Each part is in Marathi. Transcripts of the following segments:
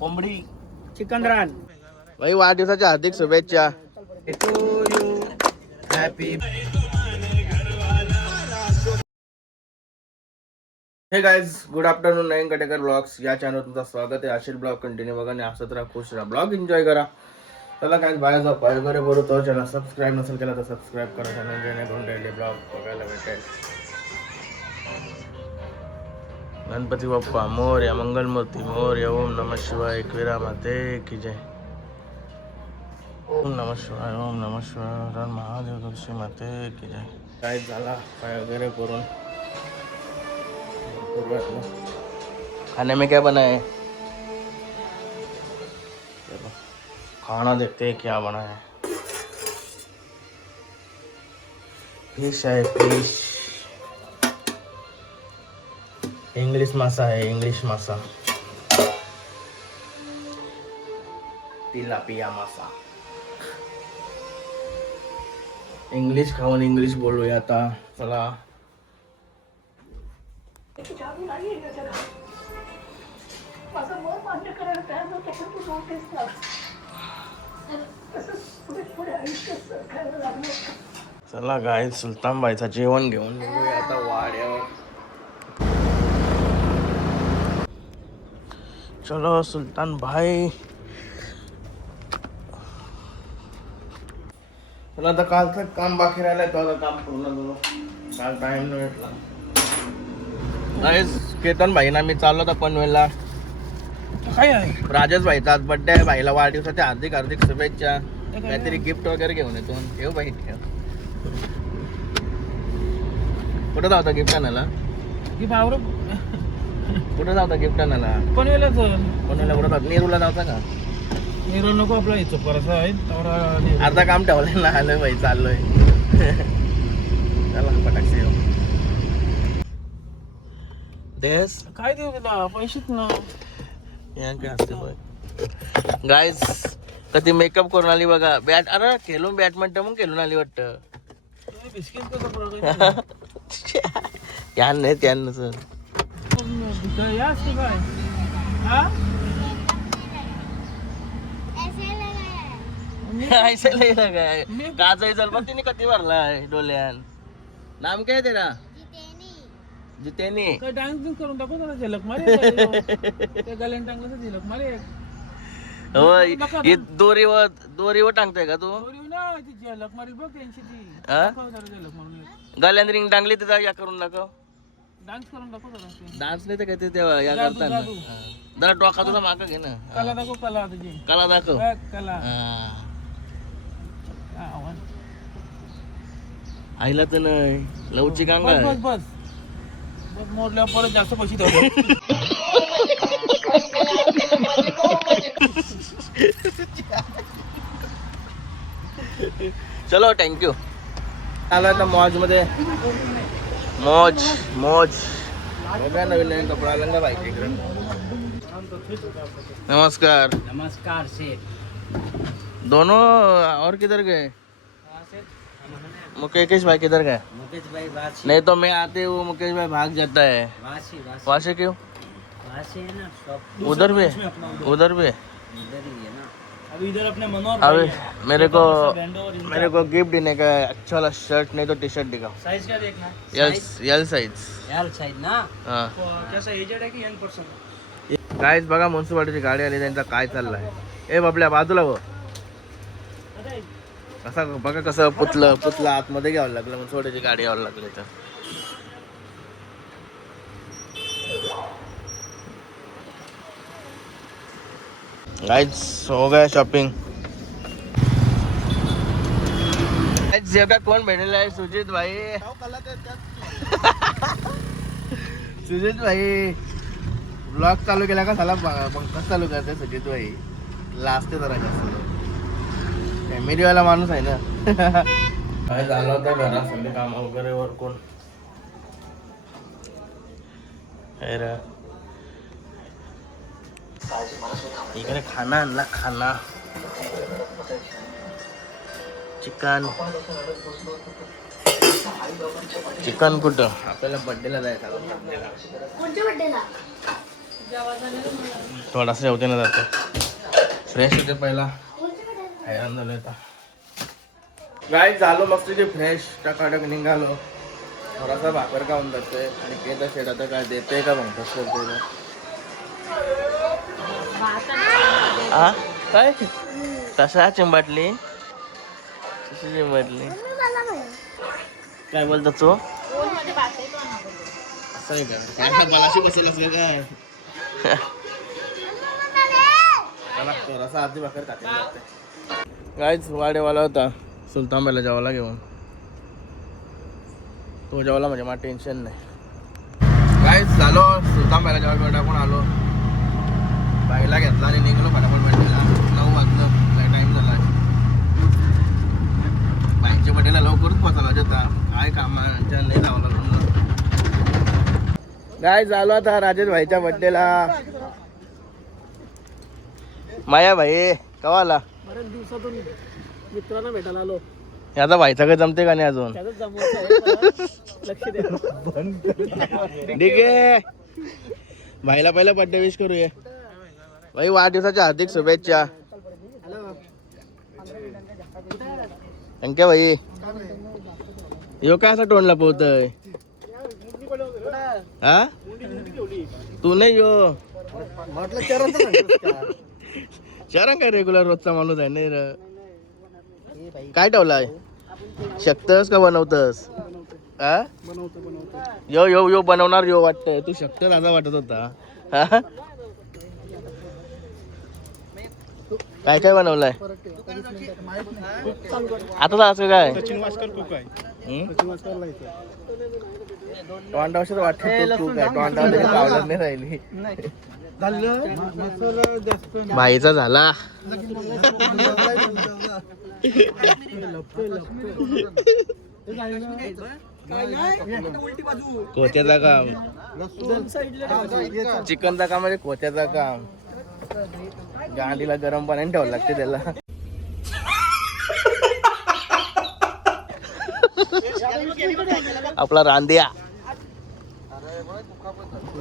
कोंबडी चिकन रान. भाई वाढदिवसाच्या हार्दिक शुभेच्छा. Happy. Hey guys good afternoon. Nayan Katekar blogs या चॅनल तुमचं स्वागत आहे. अशील ब्लॉग कंटिन्यू बघा आणि असत राहा, खुश राहा, ब्लॉग एन्जॉय करा. चला काय बाहेर जाऊ, पाय वगैरे बरोबर तो चॅनल सबस्क्राईब नसेल केला तर सबस्क्राईब करा चॅनल, जेणेकरून डेली ब्लॉग बघायला भेटेल. गणपती बाप्पा मोरया, मंगलमूर्ती मोरया, ओम नमः शिवाय, एकविरा माते की जय. ओम नमः शिवाय, ओम नमः शिवाय, हर महादेव, तुलसी माते की जय. काय झाला पाय वगैरे करून खाने में क्या बना है, चलो खाना देखते हैं क्या बना है. फिश है, फिश इंग्लिश मासा है, इंग्लिश मासा, तिलापिया मासा. इंग्लिश खाऊन इंग्लिश बोलूया आता. चला चला गाय सुलतान बाईचा जेवण घेऊन निघूया आता वाड्यावर. चलो सुलतान भाई. चला आता कालचं काम बाकी राहिलंय तो आता काम पूर्ण करू. काल टाइम नाही भेटला. गाईस केतन भाई ना मी चाललो होता पनवेलला. काय आहे? राजेश भाईचा आज बर्थडे आहे. भाईला वाढदिवसाच्या हार्दिक हार्दिक शुभेच्छा. काहीतरी गिफ्ट वगैरे घेऊन येतो. ठेव भाई ठेव. कुठं जावता गिफ्ट आणायला? की भावर कुठं जावता गिफ्ट आणायला? पनवेला पनवेलला कुठं जात? नेरूला जावता का? निरो नको आपला इथं परसा आहे तेवढा. आता काम ठेवलंय ना. आलोय भाई चाललोय. चला पटाक्षी येऊ. देस काय देऊ तुला पैसेच ना. या काय असते बघ गाईज. कधी मेकअप करून आली बघा. बॅट अरे खेळून बॅडमिंटन मग खेळून आली वाटतं. बिस्किट कसं यान नाही त्यानं सर. या असते काय हा ऐसा नाही ना काय. काजय जल पण तिने कधी भरलाय डोल्यान. नाम काय तेरा? जितेनी. काय डान्स करून टाकू ना. झलक मारे त्या गल्यान टांगलं झलक मारे. हो दोरीवर टांगतोय का तू? ती झलक मारी बघ त्यांची ती. झलक मारून गल्यान रिंग टांगली तिचा या करून दाखव. डान्स करून टाकू जरा. डान्स नाही तर काय ते तेव्हा या करताना जरा डोका तुझा मागं घे ना. कला दाखव. कला तुझी कला दाखव. कला आईला तर नाही लवचिक अंग आहे. बस बस बस मोडल्यावर परत जास्त पैसे द्यावे. चलो थँक्यू. आला तर मॉज मध्ये. मौज मौज बघा नवीन नवीन कपडा आला ना बाईक इकडे. नमस्कार. नमस्कार सेठ. दोनों और किधर गए? मुकेश भाई किधर गए? मुकेश भाई वासी. नहीं तो मैं आते वो मुकेश भाई भाग जाता है. वासी वासी वहाँ से क्यों? वासी है ना शॉप. उधर भी इधर ही है ना. अभी इधर अपने मनोहर अभी मेरे को गिफ्ट देने का है. अच्छा वाला शर्ट नहीं तो टी शर्ट दिखाओ. साइज क्या देखना? L size. एल साइज ना. हाँ कैसा एजेड है की यंग पर्सन? गाईज बघा म्युन्सिपालिटीची गाडी आली. त्यांचा काय चाललाय. ए बाबल्या बाजूला हो. कसा बघा कसं पुतलं आतमध्ये घ्यावं लागलं. म्युन्सिपालिटीची गाडी यावं लागली तर. गाइस हो गया शॉपिंग. जगह कोण भेटलेला आहे? सुजित भाई. सुजित भाई ब्लॉग चालू केला का झाला पंकज चालू करते. सुजित भाई लास्ट जरा जास्त फॅमिलीवाला माणूस आहे ना. काय झालं होतं घरात सगळे काम वगैरे वर कोण इकडे खाना आणला. खाना चिकन चिकन कुठं? आपल्याला बर्थडेला जायचं. कोणत्या बर्थडेला? थोडासा जेवते ना जातो फ्रेश होते पहिला हैराण झालो आता गाय झालो मस्त ते फ्रेश टकाटक निघालो थोडासा भाकर खाऊन जातोय आणि केलं शेड आता काय देते का मग कसं करते हा काय तसा चिंबाटली कशी चिंबाटली काय बोलतो तो असं आहे का काय मलाशी बसेल असलं काय थोडासा अर्धी भाकर खाते गायच वाडेवाला होता सुलतान बाईला जेवायला घेऊन तो जेवला म्हणजे मला टेन्शन नाही गायच झालो सुलतान बाईला जेवायला टाकून आलो बाईला घेतला आणि निघलो फटाफट बड्डेला 9 वाजलं काय टाइम झाला बाईच्या बड्डेला लवकरच पोचायला होता काय कामाच्या नाही जावं लागलं गाय झालो आता राजेश भाईच्या बड्डेला माया भाई कवा आला बऱ्याच दिवसातून मित्रांना भेटायला आलो याचा भाईचा काय जमते का नाही अजून त्याच जमवायचं लक्ष द्या ठीक आहे भाईला पहिला बड्डे विश करूया भाई वाढदिवसाच्या हार्दिक शुभेच्छा अंक्या भाई यो काय असा तोंडला पोहतय हा तू नाही यो चरण काय रेग्युलर रोजचा माणूस आहे नाही र काय ठेवलाय शकतस का बनवतस हा यो यो यो बनवणार यो वाटतंय तू शकतस असा वाटत होता हा? काय काय बनवलंय आता असं काय टोंडावशीच वाटत तू काय टोंडावर पावडर नाही राहिली भाईचा झाला कोत्याचा काम चिकनचा काम म्हणजे कोत्याचा काम गांडीला गरम पाण्याने ठेवावं लागते त्याला आपला रांदिया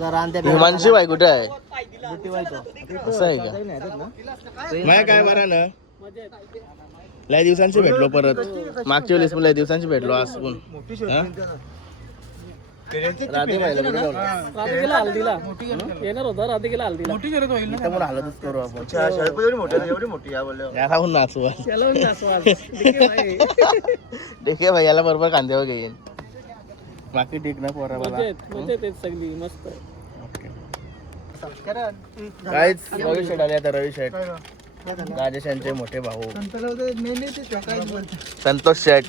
हिमांशी बाई कुठे आहे असं आहे का माया काय बरा ना लय दिवसांची भेटलो परत मागच्या वेळेस पण लय दिवसांची भेटलो आज पण राधेबाईला कुठे जाऊ राधिकेला हल्दीला येणार होता राधिकेला हल्दीला मोठी शर्यत होईल इथं पण हालतच करू आपण याला नाचू देखीए भाई याला बरोबर कांद्यावर घेईन बाकी ठीक ना पोरा मला सगळी मस्त काहीच रवी शेठ आले आता रवी शेठ राजेश यांचे मोठे भाऊ संतोष शेठ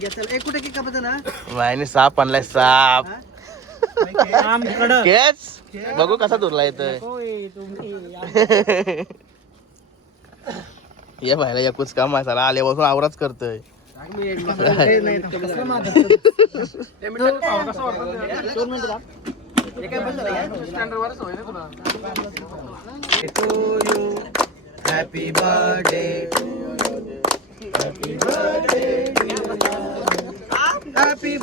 भाईने साप आणलाय साप केच बघू कसा दुरला येतोय ये भाईला एकूच काम आहे साला आल्यापासून आवराच करतोय happy birthday happy birthday happy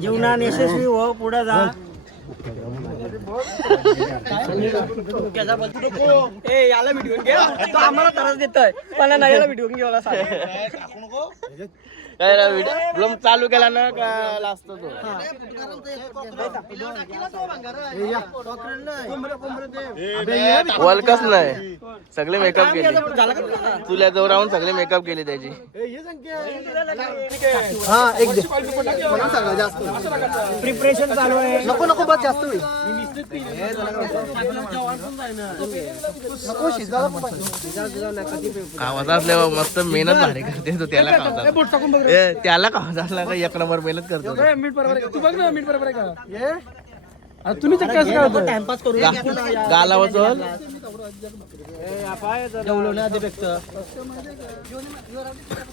जीवनात यशस्वी हो पुढे जा याला व्हिडिओ घे आम्हाला त्रास देतोय मला नाही याला व्हिडिओ घ्यायला काय व्हिडिओ चालू केला ना का लास्ट तो वल्कच नाही सगळे मेकअप केले तुला जवळ राहून सगळे मेकअप केले त्याची प्रिपरेशन चालू आहे नको नको बस जास्त होईल आवाज असल्यावर मस्त मेहनत भारी करते तो त्याला त्याला खावा असला का एक नंबर मेहनत करतो मीठ बरोबर आहे तू बघ ना मीठ बरोबर आहे का तुम्ही कसं टाइमपास करू गालावर चल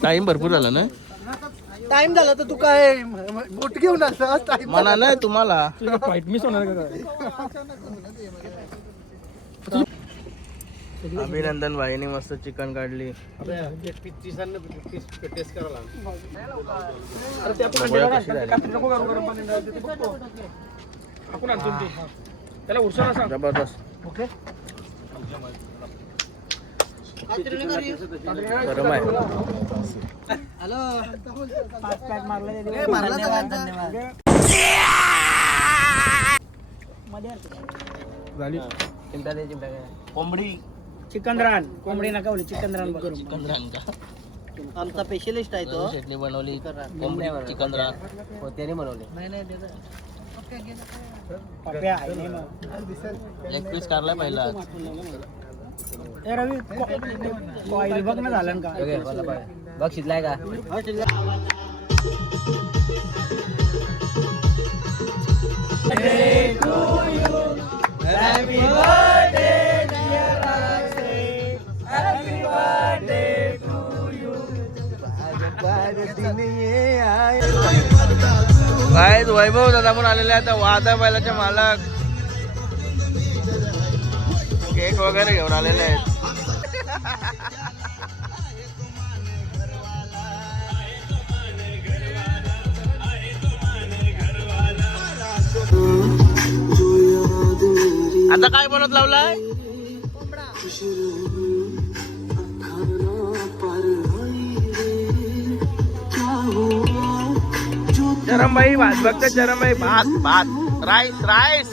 टाइम भरपूर झाला ना टाइम झाला तर तू काय बोट घेऊन म्हणा नाही तुम्हाला फाईट मिस होणार का अभिनंदन भाईनी मस्त चिकन काढली. अरे ते आपण बघूया अंडे कशी झाली. काढू, नको गरम गरम पाणी राहते ते बघतो. आपण आणतो ते. त्याला उरसा सांग. जबरदस्त ओके. गरम आहे. झाली. कोंबडी चिकन रान कोंबडी नका बोलू चिकन रान बघ. चिकन रान का आमचा स्पेशलिस्ट आहे तो. शेटने बनवली कोंबडी चिकन रान. हो त्याने बनवले. पप्या आहे नाही मग. लेग पीस काढलाय पहिला. ए रवी कॉईल बघ ना झालं का. बघ शिजलाय का. काय वैभव दादा पण आलेले आहेत वादा बैलाचे मालक. केक वगैरे घेऊन आलेले आहेत. आता काय बनवत लावलाय. चरमबाई भात बघते. चरमबाई भात भात राईस राईस.